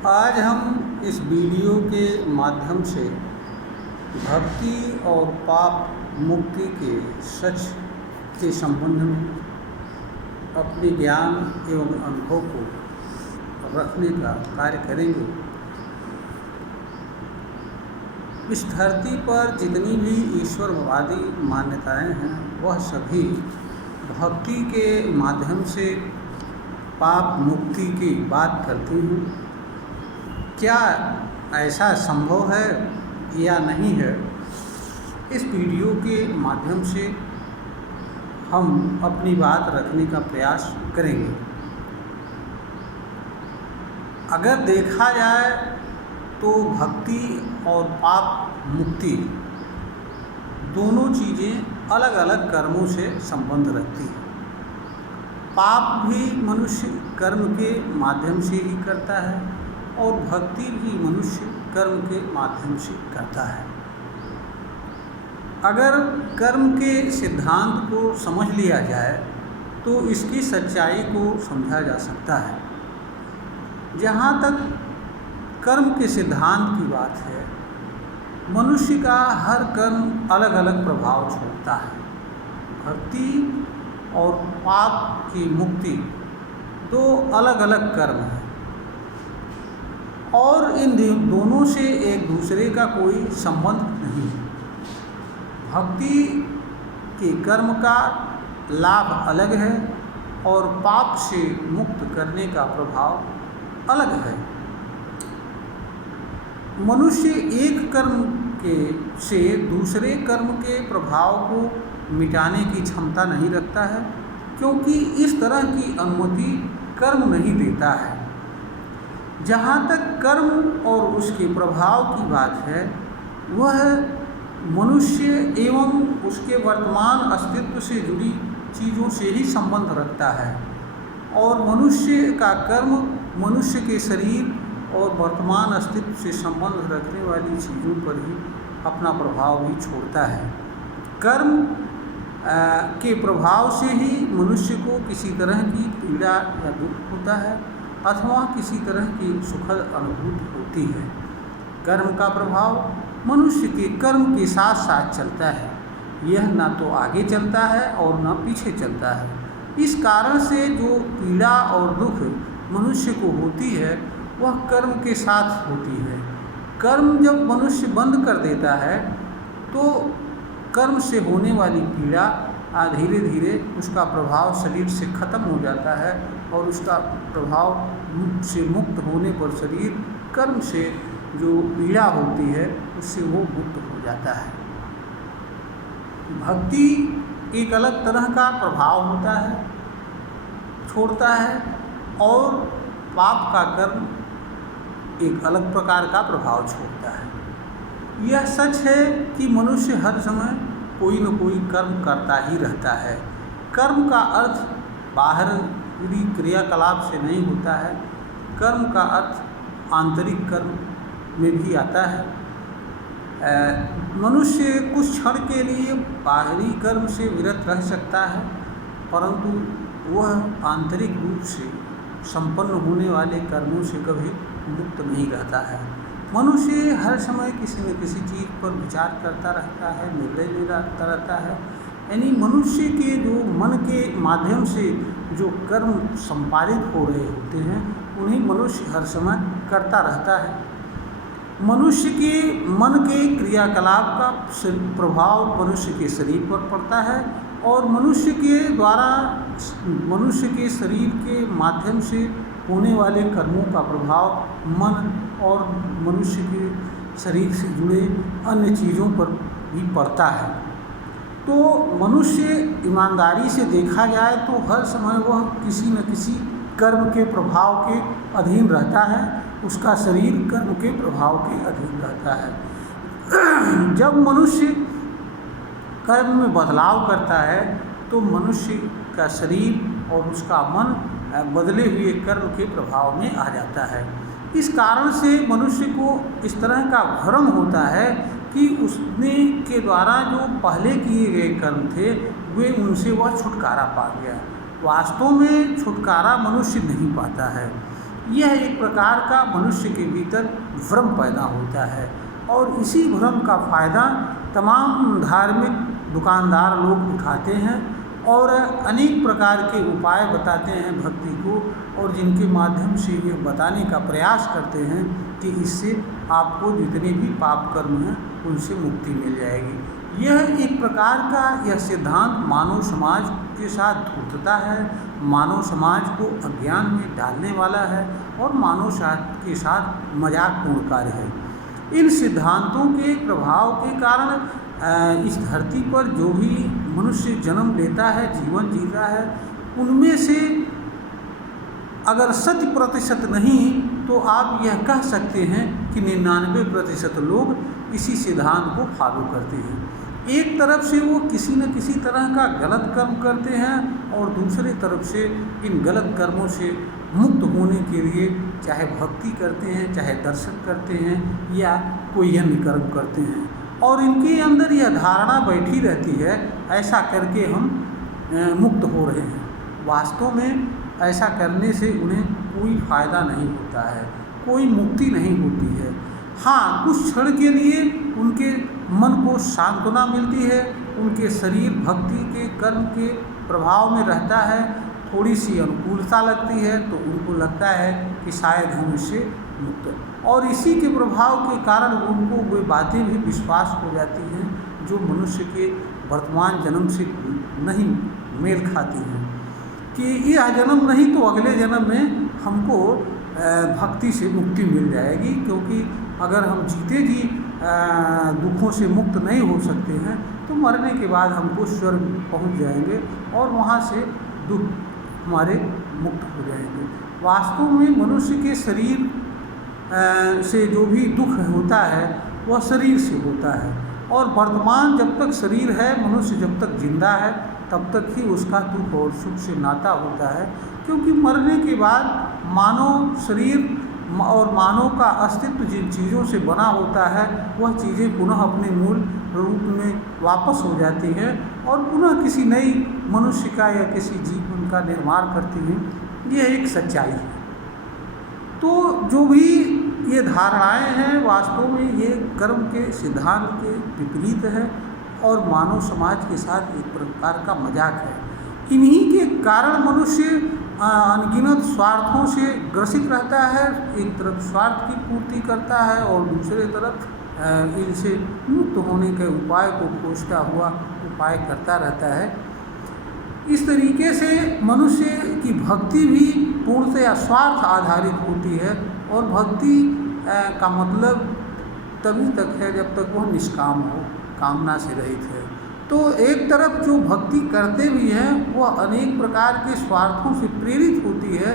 आज हम इस वीडियो के माध्यम से भक्ति और पाप मुक्ति के सच के संबंध में अपने ज्ञान एवं अनुभव को रखने का कार्य करेंगे। इस धरती पर जितनी भी ईश्वरवादी मान्यताएं हैं वह सभी भक्ति के माध्यम से पाप मुक्ति की बात करती हैं। क्या ऐसा संभव है या नहीं है, इस वीडियो के माध्यम से हम अपनी बात रखने का प्रयास करेंगे। अगर देखा जाए तो भक्ति और पाप मुक्ति दोनों चीज़ें अलग अलग कर्मों से संबंध रखती हैं। पाप भी मनुष्य कर्म के माध्यम से ही करता है और भक्ति भी मनुष्य कर्म के माध्यम से करता है। अगर कर्म के सिद्धांत को समझ लिया जाए तो इसकी सच्चाई को समझा जा सकता है। जहाँ तक कर्म के सिद्धांत की बात है, मनुष्य का हर कर्म अलग अलग प्रभाव छोड़ता है। भक्ति और पाप की मुक्ति दो अलग अलग कर्म हैं और इन दोनों से एक दूसरे का कोई संबंध नहीं है। भक्ति के कर्म का लाभ अलग है और पाप से मुक्त करने का प्रभाव अलग है। मनुष्य एक कर्म के से दूसरे कर्म के प्रभाव को मिटाने की क्षमता नहीं रखता है, क्योंकि इस तरह की अनुमति कर्म नहीं देता है। जहाँ तक कर्म और उसके प्रभाव की बात है, वह मनुष्य एवं उसके वर्तमान अस्तित्व से जुड़ी चीज़ों से ही संबंध रखता है और मनुष्य का कर्म मनुष्य के शरीर और वर्तमान अस्तित्व से संबंध रखने वाली चीज़ों पर ही अपना प्रभाव भी छोड़ता है। कर्म के प्रभाव से ही मनुष्य को किसी तरह की पीड़ा या दुख होता है अथवा किसी तरह की सुखद अनुभूति होती है। कर्म का प्रभाव मनुष्य के कर्म के साथ साथ चलता है। यह ना तो आगे चलता है और ना पीछे चलता है। इस कारण से जो पीड़ा और दुख मनुष्य को होती है वह कर्म के साथ होती है। कर्म जब मनुष्य बंद कर देता है तो कर्म से होने वाली पीड़ा धीरे धीरे उसका प्रभाव शरीर से खत्म हो जाता है और उसका प्रभाव से मुक्त होने पर शरीर कर्म से जो पीड़ा होती है उससे वो मुक्त हो जाता है। भक्ति एक अलग तरह का प्रभाव होता है, छोड़ता है, और पाप का कर्म एक अलग प्रकार का प्रभाव छोड़ता है। यह सच है कि मनुष्य हर समय कोई न कोई कर्म करता ही रहता है। कर्म का अर्थ बाहरी क्रियाकलाप से नहीं होता है। कर्म का अर्थ आंतरिक कर्म में भी आता है। मनुष्य कुछ क्षण के लिए बाहरी कर्म से विरत रह सकता है, परंतु वह आंतरिक रूप से संपन्न होने वाले कर्मों से कभी मुक्त नहीं रहता है। मनुष्य हर समय किसी न किसी चीज़ पर विचार करता रहता है, निर्णय लेता रहता है। यानी मनुष्य के जो मन के माध्यम से जो कर्म संपादित हो रहे होते हैं उन्हें मनुष्य हर समय करता रहता है। मनुष्य के मन के क्रियाकलाप का प्रभाव मनुष्य के शरीर पर पड़ता है और मनुष्य के द्वारा मनुष्य के शरीर के माध्यम से होने वाले कर्मों का प्रभाव मन और मनुष्य के शरीर से जुड़े अन्य चीज़ों पर भी पड़ता है। तो मनुष्य ईमानदारी से देखा जाए तो हर समय वह किसी न किसी कर्म के प्रभाव के अधीन रहता है। उसका शरीर कर्म के प्रभाव के अधीन रहता है। जब मनुष्य कर्म में बदलाव करता है तो मनुष्य का शरीर और उसका मन बदले हुए कर्म के प्रभाव में आ जाता है। इस कारण से मनुष्य को इस तरह का भ्रम होता है कि उसने के द्वारा जो पहले किए गए कर्म थे वे उनसे वह छुटकारा पा गया। वास्तव में छुटकारा मनुष्य नहीं पाता है। यह एक प्रकार का मनुष्य के भीतर भ्रम पैदा होता है और इसी भ्रम का फ़ायदा तमाम धार्मिक दुकानदार लोग उठाते हैं और अनेक प्रकार के उपाय बताते हैं भक्ति को, और जिनके माध्यम से ये बताने का प्रयास करते हैं कि इससे आपको जितने भी पाप कर्म हैं उनसे मुक्ति मिल जाएगी। यह एक प्रकार का यह सिद्धांत मानव समाज के साथ धूर्तता है, मानव समाज को अज्ञान में डालने वाला है और मानव के साथ मजाकपूर्ण कार्य है। इन सिद्धांतों के प्रभाव के कारण इस धरती पर जो भी मनुष्य जन्म लेता है, जीवन जीता है, उनमें से अगर 100% नहीं तो आप यह कह सकते हैं कि 99% लोग इसी सिद्धांत को फॉलो करते हैं। एक तरफ से वो किसी न किसी तरह का गलत कर्म करते हैं और दूसरे तरफ से इन गलत कर्मों से मुक्त होने के लिए चाहे भक्ति करते हैं, चाहे दर्शन करते हैं या कोई अन्य कर्म करते हैं, और इनके अंदर यह धारणा बैठी रहती है ऐसा करके हम मुक्त हो रहे हैं। वास्तव में ऐसा करने से उन्हें कोई फ़ायदा नहीं होता है, कोई मुक्ति नहीं होती है। हाँ, कुछ क्षण के लिए उनके मन को सांत्वना मिलती है, उनके शरीर भक्ति के कर्म के प्रभाव में रहता है, थोड़ी सी अनुकूलता लगती है तो उनको लगता है कि शायद हम इससे मुक्त, और इसी के प्रभाव के कारण उनको वे बातें भी विश्वास हो जाती हैं जो मनुष्य के वर्तमान जन्म से नहीं मेल खाती हैं कि यह जन्म नहीं तो अगले जन्म में हमको भक्ति से मुक्ति मिल जाएगी, क्योंकि अगर हम जीते जी दुखों से मुक्त नहीं हो सकते हैं तो मरने के बाद हमको स्वर्ग पहुंच जाएंगे और वहां से दुख हमारे मुक्त हो जाएंगे। वास्तव में मनुष्य के शरीर से जो भी दुख होता है वह शरीर से होता है, और वर्तमान जब तक शरीर है, मनुष्य जब तक जिंदा है तब तक ही उसका दुख और सुख से नाता होता है, क्योंकि मरने के बाद मानव शरीर और मानव का अस्तित्व जिन चीज़ों से बना होता है वह चीज़ें पुनः अपने मूल रूप में वापस हो जाती हैं और पुनः किसी नई मनुष्य का या किसी जीवन का निर्माण करती हैं। यह एक सच्चाई है। तो जो भी ये धारणाएं हैं वास्तव में ये कर्म के सिद्धांत के विपरीत है और मानव समाज के साथ एक प्रकार का मजाक है। इन्हीं के कारण मनुष्य अनगिनत स्वार्थों से ग्रसित रहता है, एक तरफ स्वार्थ की पूर्ति करता है और दूसरे तरफ इनसे मुक्त होने के उपाय को खोजता हुआ उपाय करता रहता है। इस तरीके से मनुष्य की भक्ति भी पूर्णतया स्वार्थ आधारित होती है और भक्ति का मतलब तभी तक है जब तक वह निष्काम हो, कामना से रहित है। तो एक तरफ जो भक्ति करते भी हैं वह अनेक प्रकार के स्वार्थों से प्रेरित होती है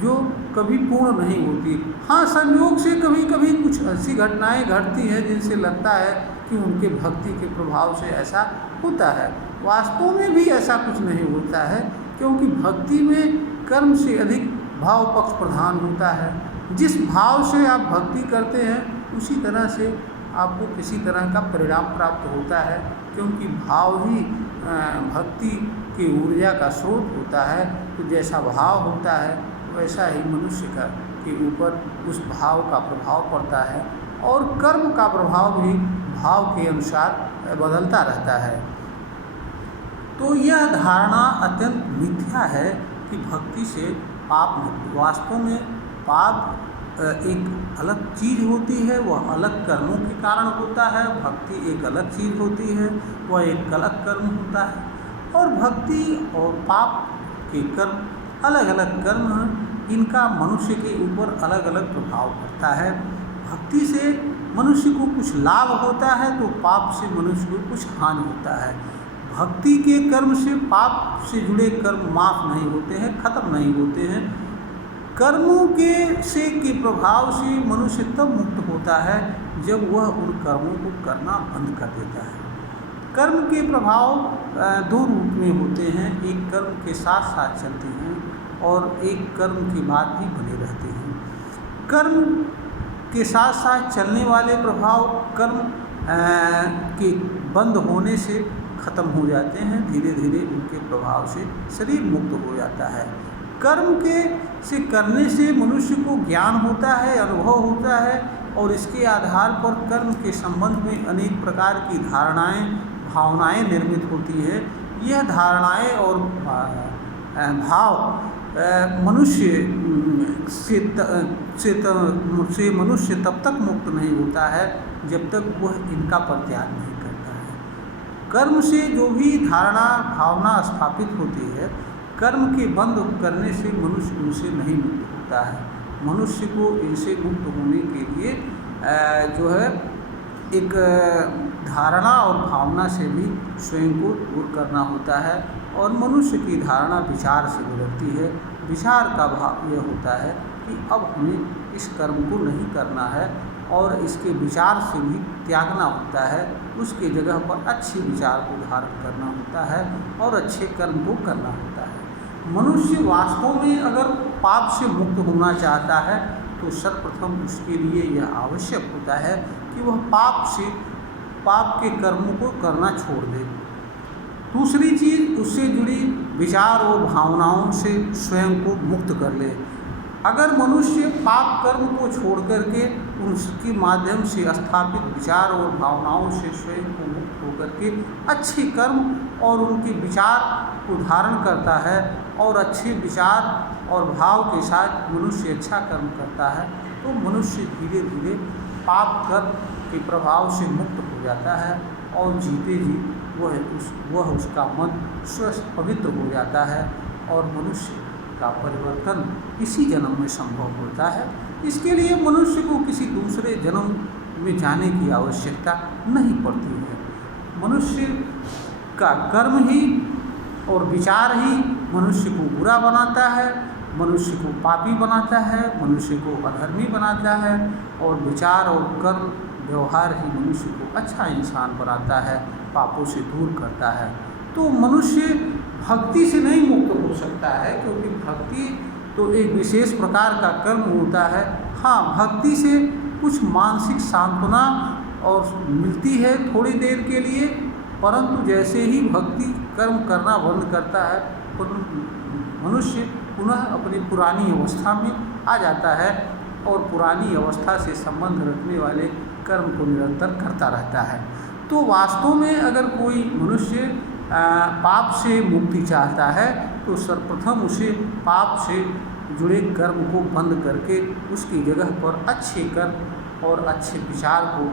जो कभी पूर्ण नहीं होती। हाँ, संयोग से कभी कभी कुछ ऐसी घटनाएं घटती हैं जिनसे लगता है कि उनके भक्ति के प्रभाव से ऐसा होता है। वास्तव में भी ऐसा कुछ नहीं होता है, क्योंकि भक्ति में कर्म से अधिक भाव पक्ष प्रधान होता है। जिस भाव से आप भक्ति करते हैं उसी तरह से आपको किसी तरह का परिणाम प्राप्त होता है, क्योंकि भाव ही भक्ति की ऊर्जा का स्रोत होता है। तो जैसा भाव होता है वैसा ही मनुष्य का के ऊपर उस भाव का प्रभाव पड़ता है और कर्म का प्रभाव भी भाव के अनुसार बदलता रहता है। तो यह धारणा अत्यंत मिथ्या है कि भक्ति से पाप मुक्ति। वास्तव में पाप एक अलग चीज़ होती है, वह अलग कर्मों के कारण होता है। भक्ति एक अलग चीज़ होती है, वह एक अलग कर्म होता है। और भक्ति और पाप के कर्म अलग अलग कर्म हैं, इनका मनुष्य के ऊपर अलग अलग प्रभाव पड़ता है। भक्ति से मनुष्य को कुछ लाभ होता है तो पाप से मनुष्य को कुछ हानि होता है। भक्ति के कर्म से पाप से जुड़े कर्म माफ़ नहीं होते हैं, खत्म नहीं होते हैं। कर्मों के प्रभाव से मनुष्य तब मुक्त होता है जब वह उन कर्मों को करना बंद कर देता है। कर्म के प्रभाव दो रूप में होते हैं, एक कर्म के साथ साथ चलते हैं और एक कर्म के बाद भी बने रहते हैं। कर्म के साथ साथ चलने वाले प्रभाव कर्म के बंद होने से ख़त्म हो जाते हैं, धीरे धीरे उनके प्रभाव से शरीर मुक्त हो जाता है। कर्म के से करने से मनुष्य को ज्ञान होता है, अनुभव होता है, और इसके आधार पर कर्म के संबंध में अनेक प्रकार की धारणाएं, भावनाएं निर्मित होती है। यह धारणाएं और भाव मनुष्य से मनुष्य तब तक मुक्त नहीं होता है जब तक वह इनका परित्याग नहीं करता है। कर्म से जो भी धारणा भावना स्थापित होती है, कर्म के बंद करने से मनुष्य उनसे नहीं मुक्त होता है। मनुष्य को इनसे मुक्त होने के लिए जो है एक धारणा और भावना से भी स्वयं को दूर करना होता है। और मनुष्य की धारणा विचार से गुजरती है। विचार का भाव यह होता है कि अब हमें इस कर्म को नहीं करना है और इसके विचार से भी त्यागना होता है। उसके जगह पर अच्छे विचार को धारण करना होता है और अच्छे कर्म को करना होता है। मनुष्य वास्तव में अगर पाप से मुक्त होना चाहता है तो सर्वप्रथम उसके लिए यह आवश्यक होता है कि वह पाप के कर्मों को करना छोड़ दे। दूसरी चीज़, उससे जुड़ी विचार और भावनाओं से स्वयं को मुक्त कर ले। अगर मनुष्य पाप कर्म को छोड़ करके उसके माध्यम से स्थापित विचार और भावनाओं से स्वयं को मुक्त होकर के अच्छे कर्म और उनके विचार को धारण करता है और अच्छे विचार और भाव के साथ मनुष्य अच्छा कर्म करता है, तो मनुष्य धीरे धीरे पाप कर्म के प्रभाव से मुक्त हो जाता है और जीते जी वह उसका मन स्वस्थ पवित्र हो जाता है और मनुष्य का परिवर्तन इसी जन्म में संभव होता है। इसके लिए मनुष्य को किसी दूसरे जन्म में जाने की आवश्यकता नहीं पड़ती है। मनुष्य का कर्म ही और विचार ही मनुष्य को बुरा बनाता है, मनुष्य को पापी बनाता है, मनुष्य को अधर्मी बनाता है, और विचार और कर्म व्यवहार ही मनुष्य को अच्छा इंसान बनाता है, पापों से दूर करता है। तो मनुष्य भक्ति से नहीं मुक्त हो सकता है, क्योंकि भक्ति तो एक विशेष प्रकार का कर्म होता है। हाँ, भक्ति से कुछ मानसिक सांत्वना और मिलती है थोड़ी देर के लिए, परंतु जैसे ही भक्ति कर्म करना बंद करता है मनुष्य पुनः अपनी पुरानी अवस्था में आ जाता है और पुरानी अवस्था से संबंध रखने वाले कर्म को निरंतर करता रहता है। तो वास्तव में अगर कोई मनुष्य पाप से मुक्ति चाहता है तो सर्वप्रथम उसे पाप से जुड़े कर्म को बंद करके उसकी जगह पर अच्छे कर्म और अच्छे विचार को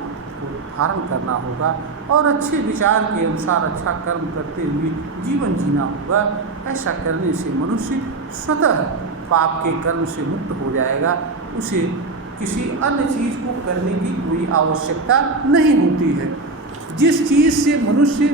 धारण करना होगा और अच्छे विचार के अनुसार अच्छा कर्म करते हुए जीवन जीना होगा। ऐसा करने से मनुष्य स्वतः पाप के कर्म से मुक्त हो जाएगा। उसे किसी अन्य चीज़ को करने की कोई आवश्यकता नहीं होती है। जिस चीज़ से मनुष्य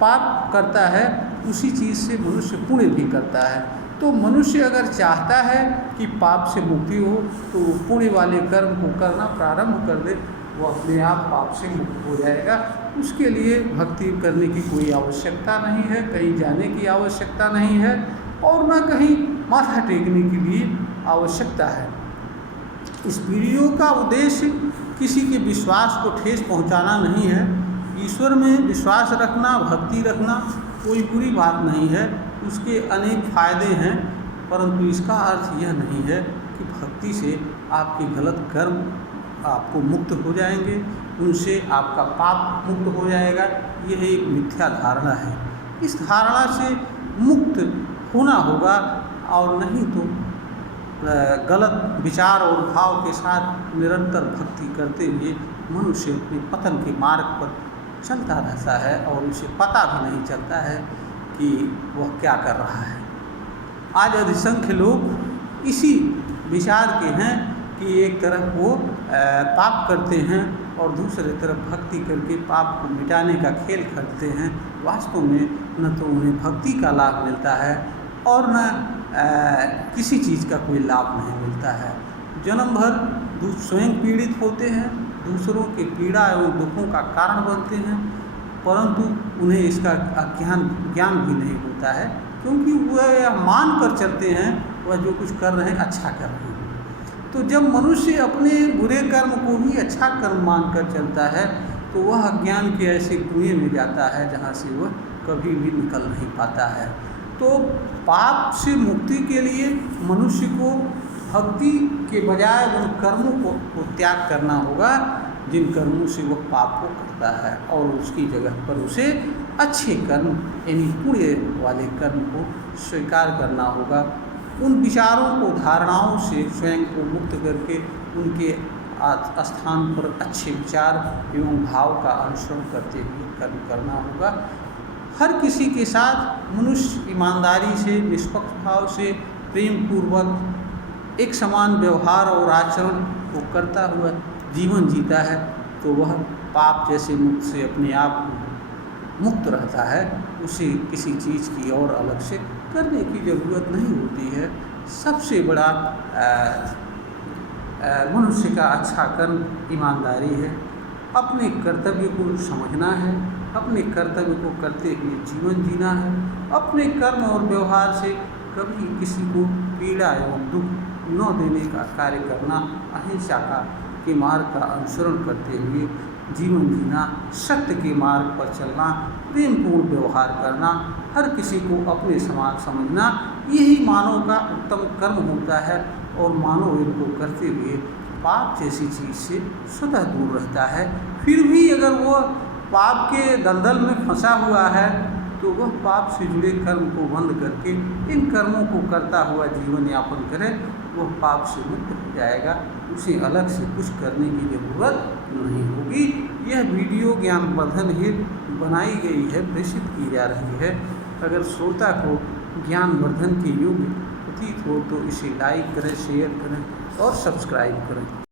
पाप करता है उसी चीज़ से मनुष्य पुण्य भी करता है। तो मनुष्य अगर चाहता है कि पाप से मुक्ति हो तो पुण्य वाले कर्म को करना प्रारंभ कर दे, वो अपने आप पाप से मुक्त हो जाएगा। उसके लिए भक्ति करने की कोई आवश्यकता नहीं है, कहीं जाने की आवश्यकता नहीं है और न कहीं माथा टेकने के लिए आवश्यकता है। इस वीडियो का उद्देश्य किसी के विश्वास को ठेस पहुंचाना नहीं है। ईश्वर में विश्वास रखना, भक्ति रखना कोई बुरी बात नहीं है, उसके अनेक फायदे हैं, परंतु इसका अर्थ यह नहीं है कि भक्ति से आपके गलत कर्म आपको मुक्त हो जाएंगे, उनसे आपका पाप मुक्त हो जाएगा। यह एक मिथ्या धारणा है। इस धारणा से मुक्त होना होगा और नहीं तो गलत विचार और भाव के साथ निरंतर भक्ति करते हुए मनुष्य अपने पतन के मार्ग पर चलता रहता है और उसे पता भी नहीं चलता है कि वह क्या कर रहा है। आज अधिसंख्य लोग इसी विचार के हैं कि एक तरफ वो पाप करते हैं और दूसरी तरफ भक्ति करके पाप को मिटाने का खेल खेलते हैं। वास्तव में न तो उन्हें भक्ति का लाभ मिलता है और न किसी चीज़ का कोई लाभ नहीं मिलता है। जन्म भर स्वयं पीड़ित होते हैं, दूसरों के पीड़ा एवं दुखों का कारण बनते हैं, परंतु उन्हें इसका ज्ञान भी नहीं होता है, क्योंकि वह मान कर चलते हैं वह जो कुछ कर रहे हैं अच्छा कर रहे हैं। तो जब मनुष्य अपने बुरे कर्म को ही अच्छा कर्म मानकर चलता है तो वह अज्ञान के ऐसे कुएं में जाता है जहाँ से वह कभी भी निकल नहीं पाता है। तो पाप से मुक्ति के लिए मनुष्य को भक्ति के बजाय उन कर्मों को त्याग करना होगा जिन कर्मों से वह पाप को करता है, और उसकी जगह पर उसे अच्छे कर्म यानी पुण्य वाले कर्म को स्वीकार करना होगा। उन विचारों को, धारणाओं से स्वयं को मुक्त करके उनके स्थान पर अच्छे विचार एवं भाव का अनुसरण करते हुए कर्म करना होगा। हर किसी के साथ मनुष्य ईमानदारी से, निष्पक्ष भाव से, प्रेम पूर्वक एक समान व्यवहार और आचरण को करता हुआ जीवन जीता है तो वह पाप जैसे मुक्त से अपने आप मुक्त रहता है। उसे किसी चीज़ की और अलग से करने की ज़रूरत नहीं होती है। सबसे बड़ा मनुष्य का अच्छा कर्म ईमानदारी है। अपने कर्तव्य को समझना है, अपने कर्तव्य को करते हुए जीवन जीना है, अपने कर्म और व्यवहार से कभी किसी को पीड़ा एवं दुख न देने का कार्य करना, अहिंसा के मार्ग का अनुसरण करते हुए जीवन जीना, सत्य के मार्ग पर चलना, प्रेमपूर्ण व्यवहार करना, हर किसी को अपने समान समझना, यही मानव का उत्तम कर्म होता है। और मानव इनको करते हुए पाप जैसी चीज़ से स्वतः दूर रहता है। फिर भी अगर वो पाप के दलदल में फंसा हुआ है तो वह पाप से जुड़े कर्म को बंद करके इन कर्मों को करता हुआ जीवन यापन करे, वह पाप से मुक्त हो जाएगा। उसे अलग से कुछ करने की ज़रूरत नहीं होगी। यह वीडियो ज्ञानवर्धन हेतु बनाई गई है, प्रेषित की जा रही है। अगर श्रोता को ज्ञानवर्धन के योग्य प्रतीत हो तो इसे लाइक करें, शेयर करें और सब्सक्राइब करें।